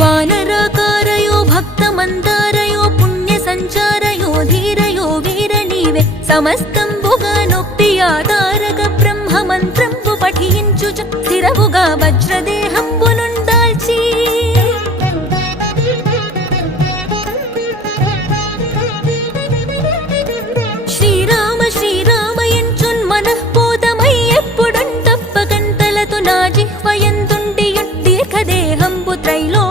వానరాకారయో భక్తమందారయో పుణ్య సంచారయో ధీరయో వీరనీవే సమస్తంబుగా నొప్పి ఆధారక బ్రహ్మ మంత్రంబు పఠించుచు స్థిరముగా వజ్రదేహంబునుండాల్చి శ్రీరామ శ్రీరామయంచున్ మనఃపోతమై ఎప్పుడుంటప్పకంతలతో నా జిహ్వయందుండి దీర్ఘదేహంబు త్రైలో